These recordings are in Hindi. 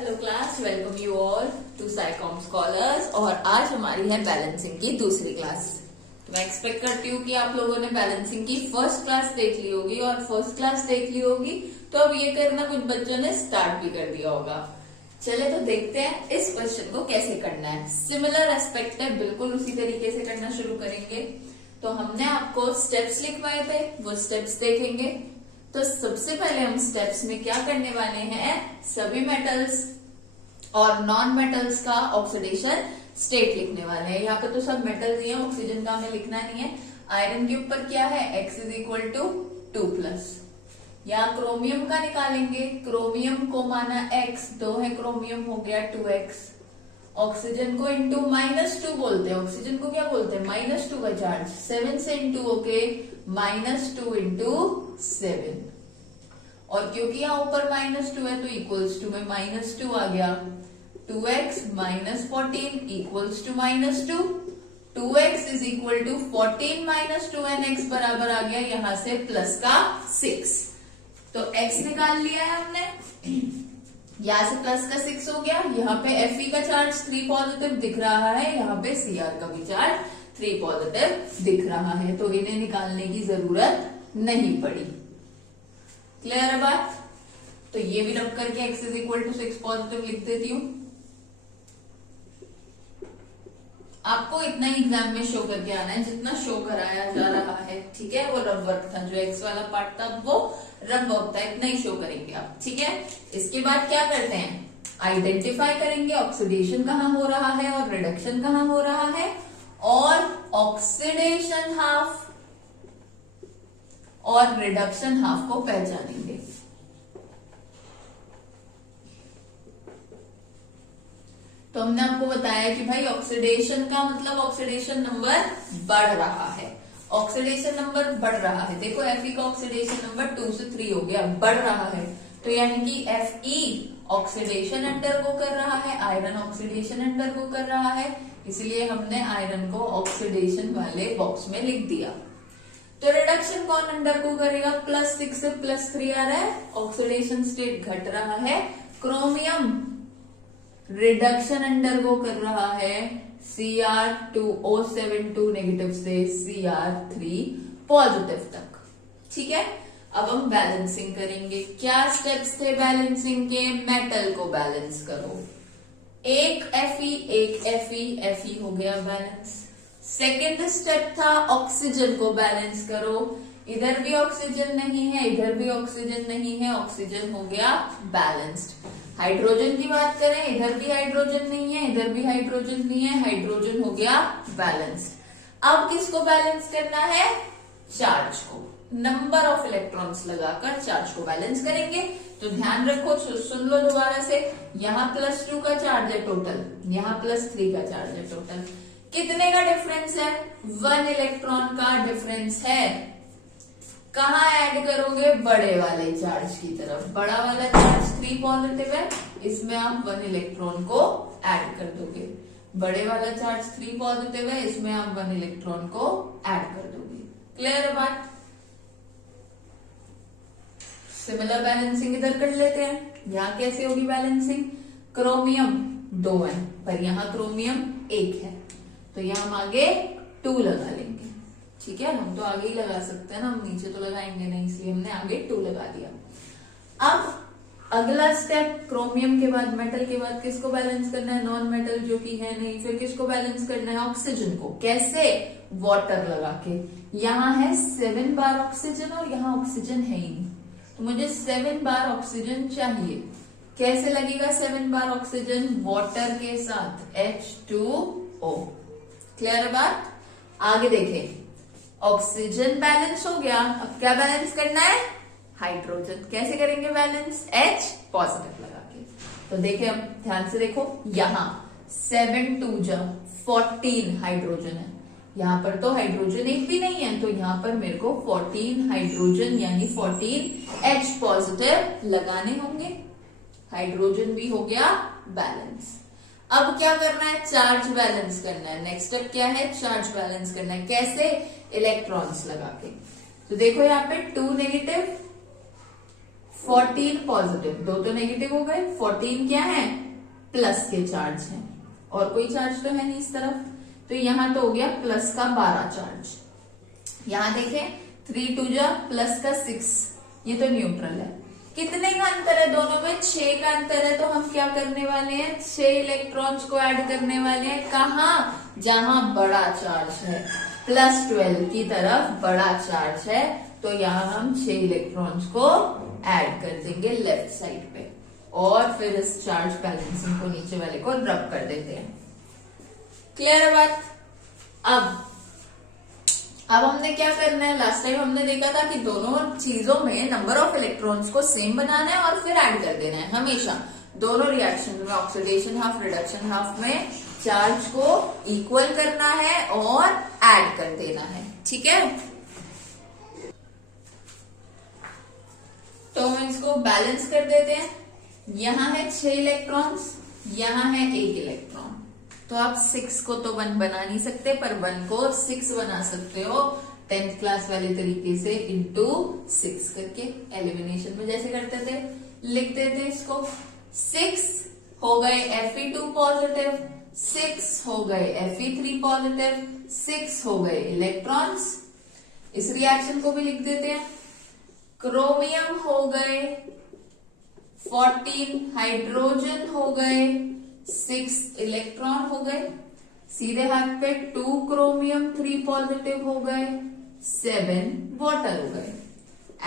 Hello class, welcome you all to Psycom scholars. और आज हमारी है बैलेंसिंग की दूसरी क्लास। तो मैं एक्सपेक्ट करती हूँ कि आप लोगों ने बैलेंसिंग की फर्स्ट क्लास देख ली होगी, और फर्स्ट क्लास देख ली होगी तो अब ये करना कुछ बच्चों ने स्टार्ट भी कर दिया होगा। चले तो देखते हैं इस क्वेश्चन को कैसे करना है। सिमिलर एस्पेक्ट है, बिल्कुल उसी तरीके से करना शुरू करेंगे। तो हमने आपको स्टेप्स लिखवाए थे, वो स्टेप्स देखेंगे। तो सबसे पहले हम स्टेप्स में क्या करने वाले हैं, सभी मेटल्स और नॉन मेटल्स का ऑक्सीडेशन स्टेट लिखने वाले हैं। यहाँ पे तो सब मेटल्स ही हैं, ऑक्सीजन का हमें लिखना नहीं है। आयरन के ऊपर क्या है, X इज इक्वल टू 2+। यहाँ क्रोमियम का निकालेंगे, क्रोमियम को माना X, 2 है क्रोमियम, हो गया 2X। ऑक्सीजन को इंटू -2 बोलते हैं, ऑक्सीजन को क्या बोलते हैं, -2 का चार्ज, 7 से इंटू होके -2 इंटू 7। और क्योंकि यहाँ ऊपर -2 है तो इक्वल्स टू में -2 आ गया। 2x - 14 equals to -2। 2x is equal to 14 - 2 and x बराबर आ गया यहाँ से प्लस का 6। तो x निकाल लिया है हमने, यहाँ से प्लस का 6 हो गया। यहाँ पे Fe का चार्ज 3 पॉजिटिव दिख रहा है, यहाँ पे Cr का भी चार्ज 3 पॉजिटिव दिख रहा है, तो इन्हें निकालने की जरूरत नहीं पड़ी। क्लियर है बात। तो ये भी रख करके x is equal to 6 positive लिख देती हूं। आपको इतना ही एग्जाम में शो करके आना है जितना शो कराया जा रहा है, ठीक है। वो रब वर्क था, जो x वाला पार्ट था वो रब वर्क था, इतना ही शो करेंगे आप, ठीक है। इसके बाद क्या करते हैं, आइडेंटिफाई करेंगे ऑक्सीडेशन कहाँ हो रहा है और रिडक्शन कहाँ हो रहा है, और ऑक्सीडेशन हाफ और रिडक्शन हाफ को पहचानेंगे। तो हमने आपको बताया कि भाई ऑक्सीडेशन का मतलब ऑक्सीडेशन नंबर बढ़ रहा है, ऑक्सीडेशन नंबर बढ़ रहा है। देखो Fe का ऑक्सीडेशन नंबर 2 से 3 हो गया, बढ़ रहा है, तो यानी कि Fe ऑक्सीडेशन अंडरगो कर रहा है, आयरन ऑक्सीडेशन अंडरगो कर रहा है, इसलिए हमने आयरन को ऑक्सीडेशन वाले बॉक्स में लिख दिया। तो रिडक्शन कौन अंडरगो करेगा, +6 से +3 आ रहा है, ऑक्सीडेशन स्टेट घट रहा है। क्रोमियम रिडक्शन अंडरगो कर रहा है Cr2O72 नेगेटिव से Cr3 पॉजिटिव तक, ठीक है। अब हम बैलेंसिंग करेंगे। क्या स्टेप्स थे बैलेंसिंग के, मेटल को बैलेंस करो, एक Fe हो गया बैलेंस। सेकेंड स्टेप था ऑक्सीजन को बैलेंस करो, इधर भी ऑक्सीजन नहीं है, इधर भी ऑक्सीजन नहीं है, ऑक्सीजन हो गया बैलेंस्ड। हाइड्रोजन की बात करें, इधर भी हाइड्रोजन नहीं है, इधर भी हाइड्रोजन नहीं है, हाइड्रोजन हो गया बैलेंस्ड। अब किसको बैलेंस करना है, चार्ज को, नंबर ऑफ इलेक्ट्रॉन्स लगाकर चार्ज को बैलेंस करेंगे। तो ध्यान रखो, सुन लो दोबारा से, यहाँ +2 का चार्ज है टोटल, यहाँ +3 का चार्ज है टोटल। कितने का डिफरेंस है, 1 इलेक्ट्रॉन का डिफरेंस है। कहाँ ऐड करोगे, बड़े वाले चार्ज की तरफ। बड़ा वाला चार्ज 3 पॉजिटिव है, इसमें आप 1 इलेक्ट्रॉन को ऐड कर दोगे। बड़े वाला चार्ज 3 पॉजिटिव है, इसमें आप 1 इलेक्ट्रॉन को ऐड कर दोगे। क्लियर है बात। सिमिलर बैलेंसिंग इधर कर लेते हैं। यहाँ कैसे होगी बैलेंसिंग, क्रोमियम 2 है पर यहाँ क्रोमियम 1 है, तो यहाँ हम आगे 2 लगा लेंगे, ठीक है। हम तो आगे ही लगा सकते हैं ना, हम नीचे तो लगाएंगे नहीं, इसलिए हमने आगे 2 लगा दिया। अब अगला स्टेप, क्रोमियम के बाद मेटल के बाद किसको बैलेंस करना है, नॉन मेटल जो कि है नहीं, फिर किसको बैलेंस करना है, ऑक्सीजन को। कैसे, वाटर लगा के। यहाँ है 7 बार ऑक्सीजन और यहाँ ऑक्सीजन है ही नहीं, तो मुझे 7 बार ऑक्सीजन चाहिए। कैसे लगेगा 7 बार ऑक्सीजन, वाटर के साथ H2O। क्लियर है बात। आगे देखें, ऑक्सीजन बैलेंस हो गया, अब क्या बैलेंस करना है, हाइड्रोजन। कैसे करेंगे बैलेंस, H पॉजिटिव लगा के। तो देखें, अब ध्यान से देखो, यहाँ 7 2 14 हाइड्रोजन है, यहाँ पर तो हाइड्रोजन एक भी नहीं है, तो यहाँ पर मेरे को 14 हाइड्रोजन यानी 14 H पॉजिटिव लगाने होंगे। हाइड्रोजन भी हो गया बैलेंस। अब क्या करना है, चार्ज बैलेंस करना है। नेक्स्ट स्टेप क्या है, चार्ज बैलेंस करना है। कैसे, इलेक्ट्रॉन्स लगा के। तो देखो यहाँ पे 2 नेगेटिव 14 पॉजिटिव, दो तो नेगेटिव हो गए, 14 क्या है, प्लस के चार्ज है, और कोई चार्ज तो है नहीं इस तरफ, तो यहां तो हो गया प्लस का 12 चार्ज। यहां देखें 3 2 जा प्लस का 6, ये तो न्यूट्रल है। कितने का अंतर है दोनों में, 6 का अंतर है, तो हम क्या करने वाले हैं, 6 इलेक्ट्रॉन्स को ऐड करने वाले हैं। कहा, जहां बड़ा चार्ज है, +12 की तरफ बड़ा चार्ज है, तो यहां हम 6 इलेक्ट्रॉन्स को ऐड कर देंगे लेफ्ट साइड पे, और फिर इस चार्ज बैलेंसिंग को नीचे वाले को रब कर देते हैं। क्लियर बात। अब हमने क्या करना है, लास्ट टाइम हमने देखा था कि दोनों चीजों में नंबर ऑफ इलेक्ट्रॉन्स को सेम बनाना है और फिर ऐड कर देना है। हमेशा दोनों रिएक्शन में, ऑक्सीडेशन हाफ रिडक्शन हाफ में चार्ज को इक्वल करना है और ऐड कर देना है। ठीक है, तो हम इसको बैलेंस कर देते हैं। यहां है 6 इलेक्ट्रॉन्स, यहां है 1 इलेक्ट्रॉन, तो आप 6 को तो 1 बना नहीं सकते, पर 1 को 6 बना सकते हो 10th क्लास वाले तरीके से, इंटू 6 करके एलिमिनेशन में जैसे करते थे, लिख देते इसको। 6 हो गए Fe2 पॉजिटिव, 6 हो गए Fe3 पॉजिटिव, 6 हो गए इलेक्ट्रॉन्स। इस रिएक्शन को भी लिख देते हैं। क्रोमियम हो गए 14, हाइड्रोजन हो गए 6 इलेक्ट्रॉन हो गए, सीधे हाथ पे 2 क्रोमियम 3 पॉजिटिव हो गए, 7 वाटर हो गए।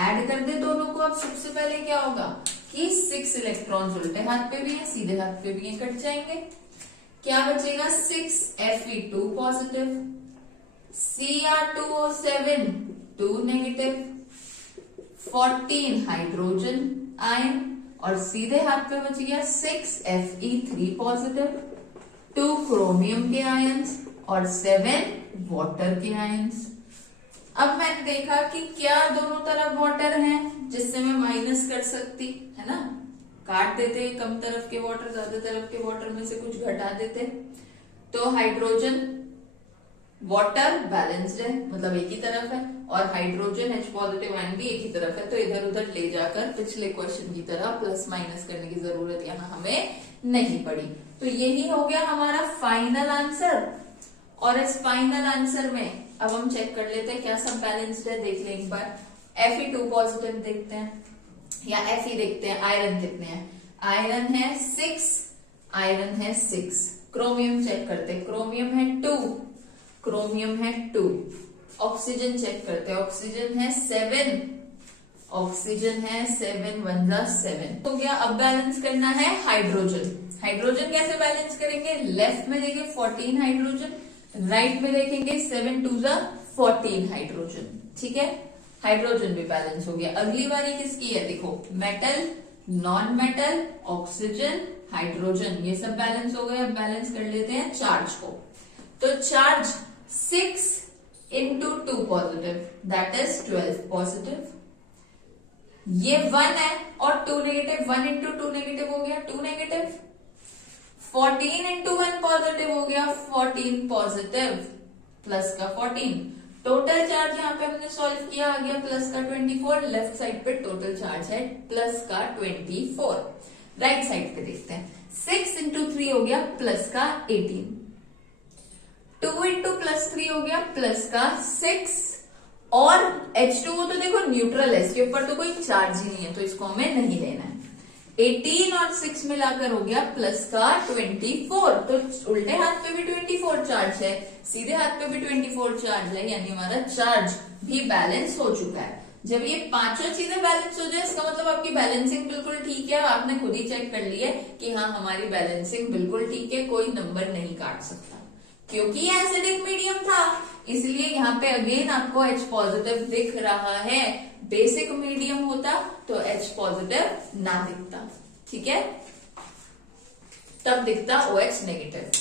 ऐड कर दे दोनों को। अब सबसे पहले क्या होगा कि 6 इलेक्ट्रॉन्स उल्टे हाथ पे भी है, सीधे हाथ पे भी है, कट जाएंगे। क्या बचेगा, 6 Fe2 positive, Cr2O7 2 negative, 14 hydrogen ion, और सीधे हाथ पे बच गया 6 Fe3 पॉजिटिव, 2 क्रोमियम के आयंस और 7 वाटर के आयंस। अब मैंने देखा कि क्या दोनों तरफ वाटर हैं, जिससे मैं माइनस कर सकती, है ना, काट देते कम तरफ के वाटर, ज्यादा तरफ के वाटर में से कुछ घटा देते, तो हाइड्रोजन वाटर बैलेंस्ड है, मतलब एक ही तरफ है, और हाइड्रोजन H पॉजिटिव आयन भी एक ही तरफ है, तो इधर उधर ले जाकर पिछले क्वेश्चन की तरह प्लस माइनस करने की जरूरत यहाँ हमें नहीं पड़ी। तो यही हो गया हमारा फाइनल आंसर। और इस फाइनल आंसर में अब हम चेक कर लेते हैं क्या सब बैलेंस्ड है, देख लें एक बार। Fe2 पॉजिटिव देखते हैं, या Fe देखते हैं। आयरन कितने हैं, आयरन है 6, आयरन है 6। क्रोमियम चेक करते हैं, क्रोमियम है 2, क्रोमियम है 2। ऑक्सीजन चेक करते हैं, ऑक्सीजन है 7, ऑक्सीजन है 7 1 जा 7 हो गया। अब बैलेंस करना है हाइड्रोजन। हाइड्रोजन कैसे बैलेंस करेंगे, लेफ्ट में देखेंगे 14 हाइड्रोजन, राइट में देखेंगे 7 2 जा 14 हाइड्रोजन। ठीक है, हाइड्रोजन भी बैलेंस हो गया। अगली बारी किसकी है, देखो metal, non metal, oxygen, hydrogen, ये सब बैलेंस हो गए। अब बैलेंस कर लेते हैं चार्ज को। तो charge 6 into 2 positive, that is 12 positive. ये 1 है और 2 नेगेटिव, 1 into 2 नेगेटिव हो गया 2 नेगेटिव। 14 into 1 पॉजिटिव हो गया 14 पॉजिटिव, प्लस का 14। टोटल चार्ज यहाँ पे हमने सॉल्व किया, आ गया प्लस का 24। लेफ्ट साइड पे टोटल चार्ज है प्लस का 24। राइट साइड पे देखते हैं, 6 into 3 हो गया प्लस का 18, 2 into +3 हो गया प्लस का 6, और H2O तो देखो न्यूट्रल है, इसके ऊपर तो कोई चार्ज ही नहीं है, तो इसको हमें नहीं लेना है। 18 और 6 मिलाकर हो गया प्लस का 24, तो उल्टे हाथ पे भी 24 चार्ज है, सीधे हाथ पे भी 24 चार्ज है, यानी हमारा चार्ज भी बैलेंस हो चुका है। जब ये पांचों चीजें बैलेंस हो जाए, इसका मतलब आपकी बैलेंसिंग बिल्कुल ठीक है, आपने खुद ही चेक कर लिया कि हाँ हमारी बैलेंसिंग बिल्कुल ठीक है, कोई नंबर नहीं काट सकता। क्योंकि एसिडिक मीडियम था, इसलिए यहाँ पे अगेन आपको H पॉजिटिव दिख रहा है। बेसिक मीडियम होता तो H पॉजिटिव ना दिखता, ठीक है, तब दिखता OH नेगेटिव।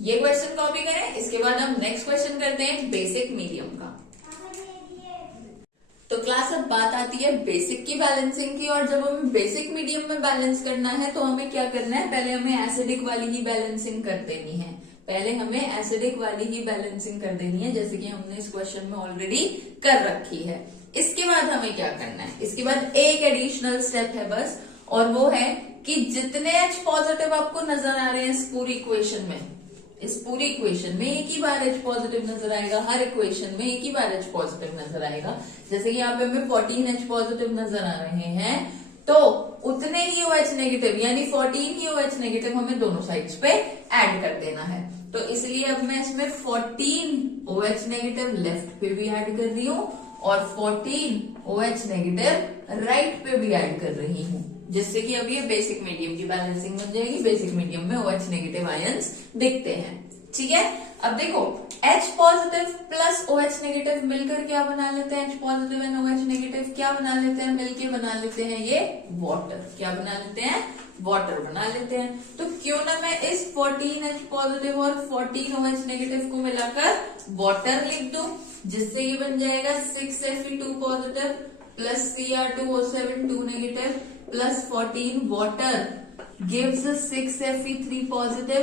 ये क्वेश्चन कॉपी करें। इसके बाद हम नेक्स्ट क्वेश्चन करते हैं बेसिक मीडियम का। तो क्लास अब बात आती है बेसिक की बैलेंसिंग की, और जब हमें बेसिक मीडियम में बैलेंस करना है तो हमें क्या करना है, पहले हमें एसिडिक वाली ही बैलेंसिंग कर देनी है। पहले हमें एसिडिक वाली ही बैलेंसिंग कर देनी है, जैसे कि हमने इस क्वेश्चन में ऑलरेडी कर रखी है। इसके बाद हमें क्या करना है, इसके बाद एक एडिशनल स्टेप है बस, और वो है कि जितने H पॉजिटिव आपको नजर आ रहे हैं इस पूरी इक्वेशन में एक ही बार H पॉजिटिव नजर आएगा, हर इक्वेशन में एक ही बार H पॉजिटिव नजर आएगा। जैसे कि यहाँ पे हमें 14 H पॉजिटिव नजर आ रहे हैं, तो उतने ही OH नेगेटिव यानी 14 ही OH नेगेटिव हमें दोनों साइड्स पे ऐड कर देना है। तो इसलिए अब मैं इसमें 14 OH नेगेटिव लेफ्ट पे भी ऐड कर रही हूँ और 14 OH नेगेटिव राइट पे भी ऐड कर रही हूँ, जिससे कि अब ये बेसिक मीडियम की बैलेंसिंग बन जाएगी। बेसिक मीडियम में OH नेगेटिव आयंस दिखते हैं। ठीक है, अब देखो H positive plus OH negative मिलकर क्या बना लेते हैं, H positive and OH negative क्या बना लेते हैं, मिलके बना लेते हैं ये वाटर। क्या बना लेते हैं, वाटर बना लेते हैं। तो क्यों ना मैं इस 14 H पॉजिटिव और 14 OH नेगेटिव को मिलाकर वाटर लिख दूं, जिससे ये बन जाएगा 6Fe2 positive plus Cr2O7 2 negative plus 14 water gives 6Fe3 positive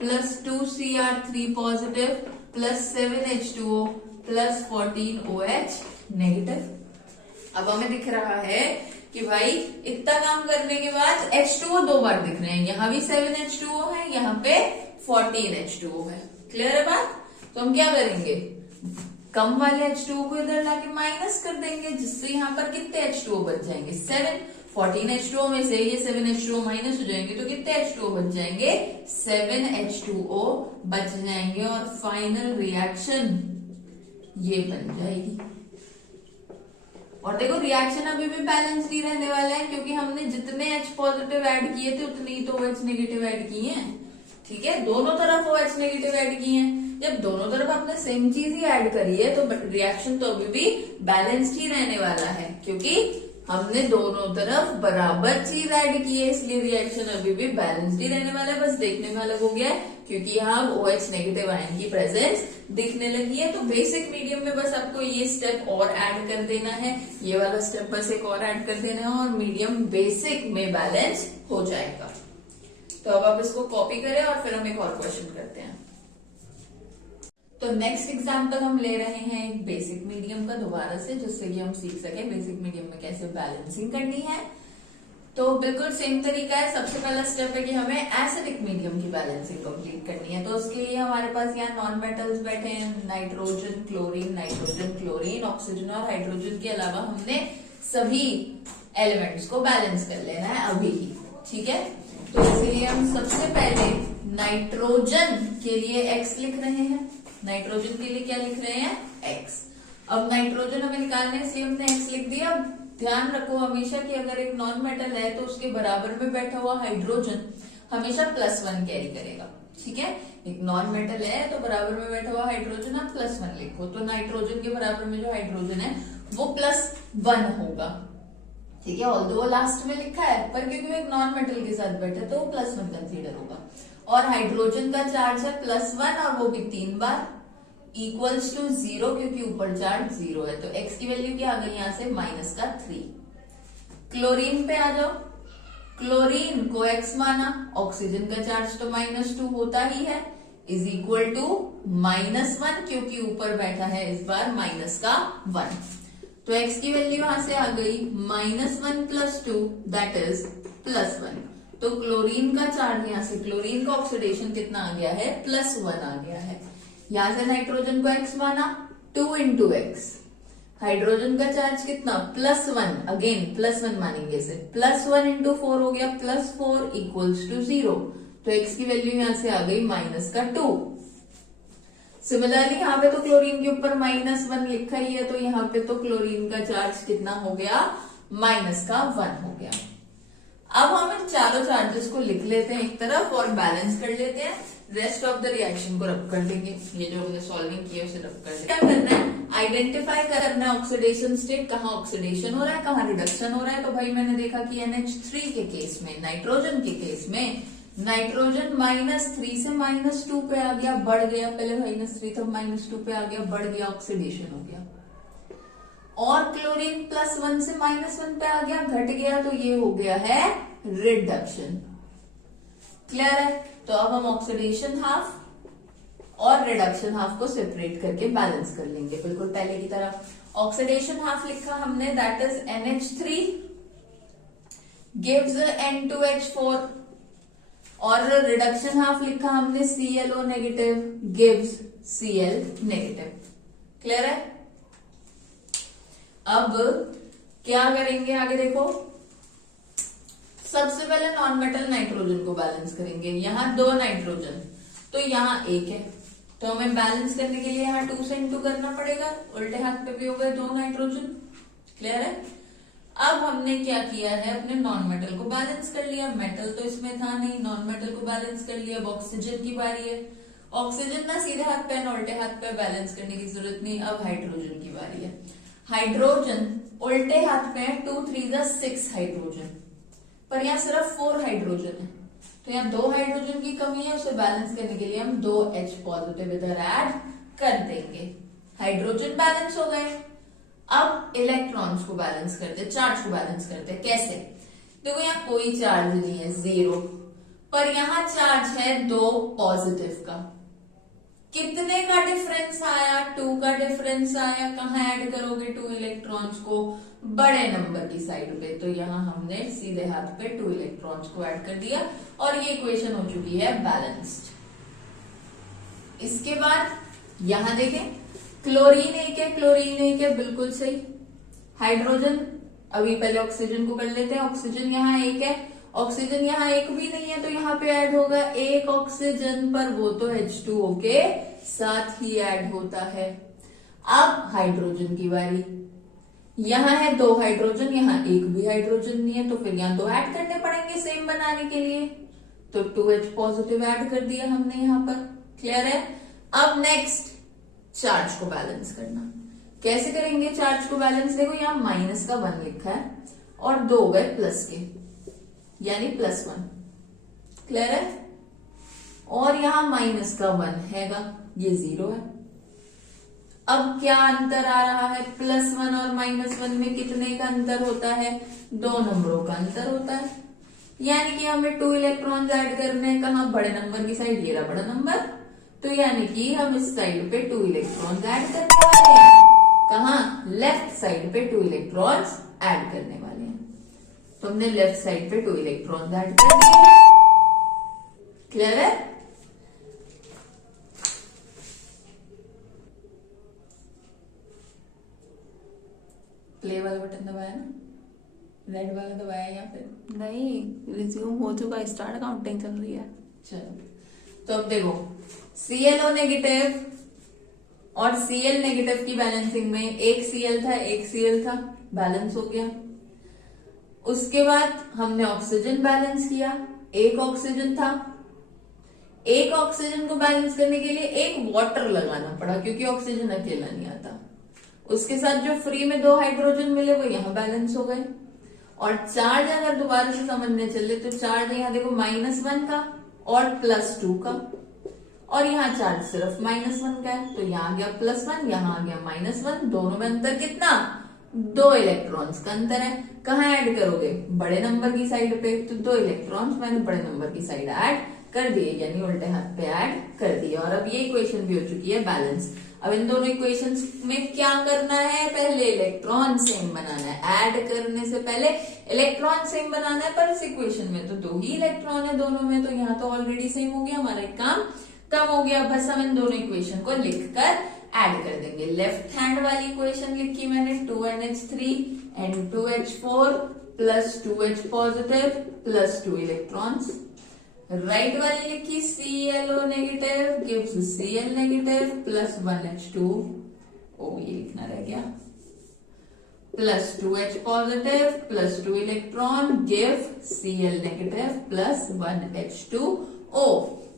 plus 2Cr3 positive plus 7H2O plus 14 OH negative. अब हमें दिख रहा है कि भाई इतना काम करने के बाद H2O 2 बार दिख रहे हैं, यहाँ भी 7H2O है, यहाँ पे 14H2O है। क्लियर है बात? तो हम क्या करेंगे, कम वाले H2O को इधर लाके माइनस कर देंगे, जिससे यहाँ पर कितने H2O बच जाएंगे, 7। 14H2O में से ये 7H2O माइनस हो जाएंगे तो कितने H2O बच जाएंगे, 7H2O बच जाएंगे और फाइनल रिएक्शन ये बन जाएगी। और देखो रिएक्शन अभी भी बैलेंस ही रहने वाला है, क्योंकि हमने जितने H पॉजिटिव ऐड किए थे उतने ही तो OH नेगेटिव ऐड किए हैं। ठीक है, दोनों तरफ OH नेगेटिव ऐड किए हैं। जब दोनों तरफ आपने सेम चीज ही ऐड करी है तो रिएक्शन तो अभी भी बैलेंस्ड ही रहने वाला है, क्योंकि हमने दोनों तरफ बराबर चीज ऐड की है, इसलिए रिएक्शन अभी भी बैलेंस्ड ही रहने वाला है। बस देखने में अलग हो गया है क्योंकि यहाँ OH नेगेटिव आयन की प्रेजेंस दिखने लगी है। तो बेसिक मीडियम में बस आपको ये स्टेप और ऐड कर देना है, ये वाला स्टेप बस एक और ऐड कर देना है और मीडियम बेसिक में बैलेंस हो जाएगा। तो अब आप इसको कॉपी करें और फिर हम एक और क्वेश्चन करते हैं। तो नेक्स्ट एग्जाम्पल हम ले रहे हैं एक बेसिक मीडियम का दोबारा से, जिससे कि हम सीख सके बेसिक मीडियम में कैसे बैलेंसिंग करनी है। तो बिल्कुल सेम तरीका है। सबसे पहला स्टेप है कि हमें एसिडिक मीडियम की बैलेंसिंग कंप्लीट करनी है। तो उसके लिए हमारे पास यहाँ नॉन मेटल्स बैठे हैं, नाइट्रोजन क्लोरीन ऑक्सीजन और हाइड्रोजन के अलावा हमने सभी एलिमेंट्स को बैलेंस कर लेना है अभी ही। ठीक है, तो इसलिए हम सबसे पहले नाइट्रोजन के लिए X लिख रहे हैं। नाइट्रोजन के लिए क्या लिख रहे हैं, X। अब नाइट्रोजन हमें निकालना है इसलिए हमने X लिख दिया। ध्यान रखो हमेशा कि अगर एक नॉन मेटल है तो उसके बराबर में बैठा हुआ हाइड्रोजन हमेशा +1 कैरी करेगा। ठीक है, एक नॉन मेटल है तो बराबर में बैठा हुआ हाइड्रोजन आप +1 लिखो, तो नाइट्रोजन के बराबर में जो हाइड्रोजन है वो +1 होगा। ठीक है, ऑल्दो लास्ट में लिखा है पर क्योंकि वो एक नॉन मेटल के साथ बैठा तो वो +1 कंसीडर होगा। और हाइड्रोजन का चार्ज है +1 और वो भी 3 बार इक्वल्स टू 0, क्योंकि ऊपर चार्ज 0 है। तो x की वैल्यू क्या आ गई यहाँ से -3। क्लोरीन पे आ जाओ, क्लोरीन को x माना, ऑक्सीजन का चार्ज तो -2 होता ही है, इज इक्वल टू -1 क्योंकि ऊपर बैठा है इस बार -1। तो x की वैल्यू यहां से आ गई -1 + 2 दैट इज +1। तो क्लोरीन का चार्ज यहाँ से, क्लोरीन का ऑक्सीडेशन कितना आ गया है, +1 आ गया है। यहां से नाइट्रोजन को x माना, 2 × x। हाइड्रोजन का चार्ज कितना, +1, अगेन +1 मानेंगे इसे, +1 × 4 हो गया, +4 = 0। तो x की वैल्यू यहां से आ गई -2। सिमिलरली यहाँ पे तो क्लोरीन के ऊपर -1 लिखा ही है, तो यहाँ पे तो क्लोरीन का चार्ज कितना हो गया, -1 हो गया। अब हम इन चारों चार्जेस को लिख लेते हैं एक तरफ और बैलेंस कर लेते हैं। रेस्ट ऑफ द रिएक्शन को रब कर देंगे, ये जो हमने सॉल्विंग किया उसे रब कर देंगे। क्या करना है, आइडेंटिफाई करना है ऑक्सीडेशन स्टेट, कहाँ ऑक्सीडेशन हो रहा है कहाँ रिडक्शन हो रहा है। तो भाई मैंने देखा कि NH3 के केस में, नाइट्रोजन के केस में नाइट्रोजन -3 से -2 पे आ गया, बढ़ गया, पहले -3 था -2 पे आ गया, बढ़ गया, ऑक्सीडेशन हो गया। और क्लोरीन +1 से -1 पे आ गया, घट गया, तो ये हो गया है रिडक्शन। क्लियर है? तो अब हम ऑक्सीडेशन हाफ और रिडक्शन हाफ को सेपरेट करके बैलेंस कर लेंगे, बिल्कुल पहले की तरह। ऑक्सीडेशन हाफ लिखा हमने, that is NH3 gives N2H4, और रिडक्शन हाफ लिखा हमने ClO negative gives Cl negative. Clear है? अब क्या करेंगे आगे देखो, सबसे पहले नॉन मेटल नाइट्रोजन को बैलेंस करेंगे। यहाँ 2 नाइट्रोजन, तो यहाँ 1 है, तो हमें बैलेंस करने के लिए यहाँ 2 से इंटू करना पड़ेगा, उल्टे हाथ पे भी हो गए 2 नाइट्रोजन। क्लियर है? अब हमने क्या किया है, अपने नॉन मेटल को बैलेंस कर लिया, मेटल तो इसमें था नहीं, नॉन मेटल को बैलेंस कर लिया। अब ऑक्सीजन की बारी है, ऑक्सीजन ना सीधे हाथ पे ना उल्टे हाथ पे बैलेंस करने की जरूरत नहीं। अब हाइड्रोजन की बारी है, हाइड्रोजन उल्टे हाथ पे 2 3 6 हाइड्रोजन, पर यहाँ सिर्फ 4 हाइड्रोजन है, तो यहाँ 2 हाइड्रोजन की कमी है, उसे बैलेंस करने के लिए हम 2 H पॉजिटिव इधर ऐड कर देंगे। हाइड्रोजन बैलेंस हो गए। अब इलेक्ट्रॉन्स को बैलेंस करते, चार्ज को बैलेंस करते। कैसे? देखो यहाँ कोई चार्ज नहीं है, 0, पर यहाँ चार्ज है 2 पॉजिटिव का। कितने का डिफरेंस आया? 2 का डिफरेंस आया। कहाँ ऐड करोगे 2 इलेक्ट्रॉन्स को? बड़े नंबर की साइड पे, तो यहाँ हमने सीधे हाथ पे 2 इलेक्ट्रॉन्स को ऐड कर दिया और ये इक्वेशन हो चुकी है बैलेंस्ड। इसके बाद यहां देखें, क्लोरीन 1 है, क्लोरीन 1 है, बिल्कुल सही। हाइड्रोजन, अभी पहले ऑक्सीजन को कर लेते हैं, ऑक्सीजन यहाँ 1 है, ऑक्सीजन यहाँ 1 भी नहीं है, तो यहाँ पे ऐड होगा 1 ऑक्सीजन, पर वो तो H2O के साथ ही ऐड होता है। अब हाइड्रोजन की बारी, यहाँ है 2 हाइड्रोजन, यहाँ 1 भी हाइड्रोजन नहीं है, तो फिर यहाँ 2 ऐड करने पड़ेंगे सेम बनाने के लिए, तो 2H पॉजिटिव ऐड कर दिया हमने यहाँ पर। क्लियर है? अब नेक्स्ट चार्ज को बैलेंस करना। कैसे करेंगे चार्ज को बैलेंस? देखो यहाँ माइनस का 1 लिखा है और 2 गए प्लस के, यानी +1। क्लियर है? और यहाँ माइनस का 1 हैगा, ये 0 है। अब क्या अंतर आ रहा है? +1 और -1 में कितने का अंतर होता है? 2 नंबरों का अंतर होता है, यानी कि हमें 2 इलेक्ट्रॉन्स ऐड करने हैं। कहाँ? बड़े नंबर की साइड, ये रहा बड़ा नंबर, तो यानी कि हम इस साइड पे 2 इलेक्ट्रॉन्स ऐड करने वाले हैं। कहाँ? लेफ्ट साइड पे 2 इलेक्ट्रॉन्स ऐड करने वाले हैं, तो हमने लेफ्ट साइड पे 2 इलेक्ट्रॉन्स ऐड कर दिए। क्लियर है? प्ले वाला बटन दबाया ना, रेड वाला दबाया या फिर नहीं? रिज्यूम हो चुका, स्टार्ट काउंटिंग चल रही है। चलो, तो अब देखो ClO नेगेटिव और Cl नेगेटिव की बैलेंसिंग में एक Cl था, एक Cl था, बैलेंस हो गया। उसके बाद हमने ऑक्सीजन बैलेंस किया, एक ऑक्सीजन था। एक ऑक्सीजन को बैलेंस करने के लिए एक वाटर लगाना पड़ा, क्योंकि ऑक्सीजन अकेला नहीं आता। उसके साथ जो फ्री में 2 हाइड्रोजन मिले वो यहाँ बैलेंस हो गए। और चार्ज अगर दोबारा से समझने चले तो चार्ज यहाँ देखो -1 का और +2 का, और यहाँ चार्ज सिर्फ -1 का है, तो यहाँ आ गया +1, यहाँ आ गया -1, दोनों में अंतर कितना? 2 इलेक्ट्रॉन्स का अंतर है। कहाँ ऐड करोगे? बड़े नंबर की साइड पे, तो 2 इलेक्ट्रॉन्स मैंने बड़े नंबर की साइड ऐड कर दिए, यानी उल्टे हाथ पे ऐड कर दिए। और अब ये इक्वेशन भी हो चुकी है बैलेंस। अब इन दोनों इक्वेशंस में क्या करना है? पहले इलेक्ट्रॉन सेम बनाना है। ऐड करने से पहले इलेक्ट्रॉन सेम बनाना है, पर इस इक्वेशन में तो 2 ही इलेक्ट्रॉन है दोनों में, तो यहाँ तो ऑलरेडी सेम हो गया, हमारा एक काम कम हो गया। बस हम इन दोनों इक्वेशन को लिखकर ऐड कर देंगे। लेफ्ट हैंड वाली इक्वेशन लिखी मैंने 2NH3 N2H4 plus 2H positive plus 2 electrons. Right वाली लिखी ClO negative gives Cl negative plus 1H2, ये लिखना रह गया, plus 2H positive plus 2 electron give Cl negative plus 1H2O।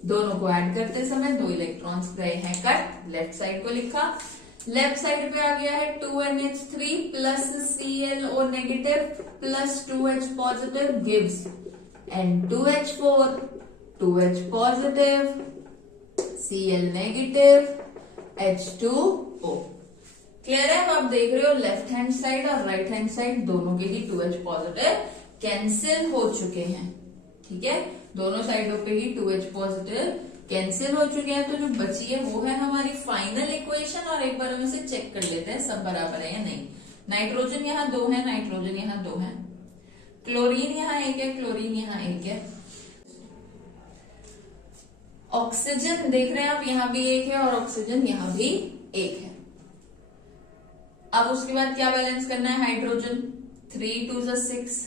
दोनों को ऐड करते समय 2 इलेक्ट्रॉन्स गए हैं कट। लेफ्ट साइड को लिखा, लेफ्ट साइड पे आ गया है 2NH3 plus ClO negative plus 2H positive gives N2H4, 2H positive, Cl negative, H2O। Clear है? अब आप देख रहे हो लेफ्ट हैंड साइड और राइट हैंड साइड दोनों के ही 2H पॉजिटिव कैंसिल हो चुके हैं। ठीक है, दोनों साइडों पे ही 2H पॉजिटिव कैंसिल हो चुके हैं, तो जो बची है वो है हमारी फाइनल इक्वेशन। और एक बार हम इसे चेक कर लेते हैं सब बराबर है या नहीं। नाइट्रोजन यहाँ 2 है, नाइट्रोजन यहाँ 2 है, क्लोरीन यहाँ 1 है, क्लोरीन यहाँ 1 है, ऑक्सीजन देख रहे हैं आप यहाँ भी 1 है और ऑक्सीजन यहाँ भी 1 है। अब उसके बाद क्या बैलेंस करना है, हाइड्रोजन 3 2 6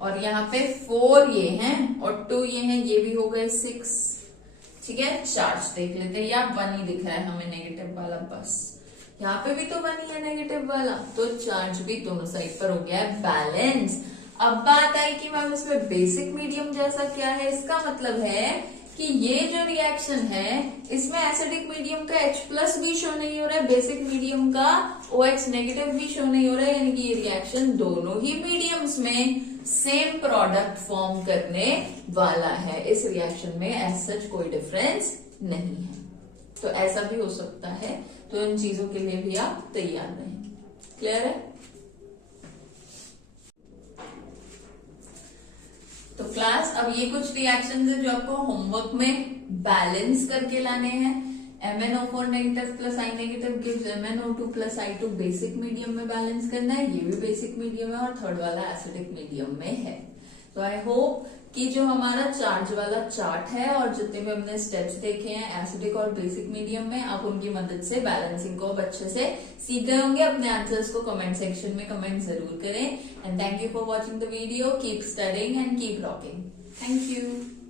और यहाँ पे 4 ये हैं और 2 ये हैं, ये भी हो गए 6। ठीक है, चार्ज देख लेते हैं, यहाँ 1 ही दिख रहा है हमें नेगेटिव वाला, बस यहाँ पे भी तो 1 ही है नेगेटिव वाला, तो चार्ज भी दोनों साइड पर हो गया है बैलेंस। अब बात आई कि मैम इसमें बेसिक मीडियम जैसा क्या है, इसका मतलब है कि ये जो रिएक्शन है इसमें एसिडिक मीडियम का H+ भी शो नहीं हो रहा है, बेसिक मीडियम का OH नेगेटिव भी शो नहीं हो रहा है, यानी कि ये रिएक्शन दोनों ही मीडियम्स में सेम प्रोडक्ट फॉर्म करने वाला है। इस रिएक्शन में एज सच कोई डिफरेंस नहीं है, तो ऐसा भी हो सकता है, तो इन चीजों के लिए भी आप तैयार रहें। क्लियर है? तो क्लास, अब ये कुछ रिएक्शंस है जो आपको होमवर्क में बैलेंस करके लाने हैं। MnO4 negative plus I negative gives MnO2 plus I2 basic medium में बैलेंस करना है, ये भी बेसिक मीडियम है, और थर्ड वाला एसिडिक मीडियम में है। तो आई होप कि जो हमारा चार्ज वाला चार्ट है और जितने भी हमने स्टेप्स देखे हैं एसिडिक और बेसिक मीडियम में, आप उनकी मदद से बैलेंसिंग को अच्छे से सीख गए होंगे। अपने आंसर्स को कमेंट सेक्शन में कमेंट जरूर करें। And thank you for watching the video. Keep studying and keep rocking. Thank you.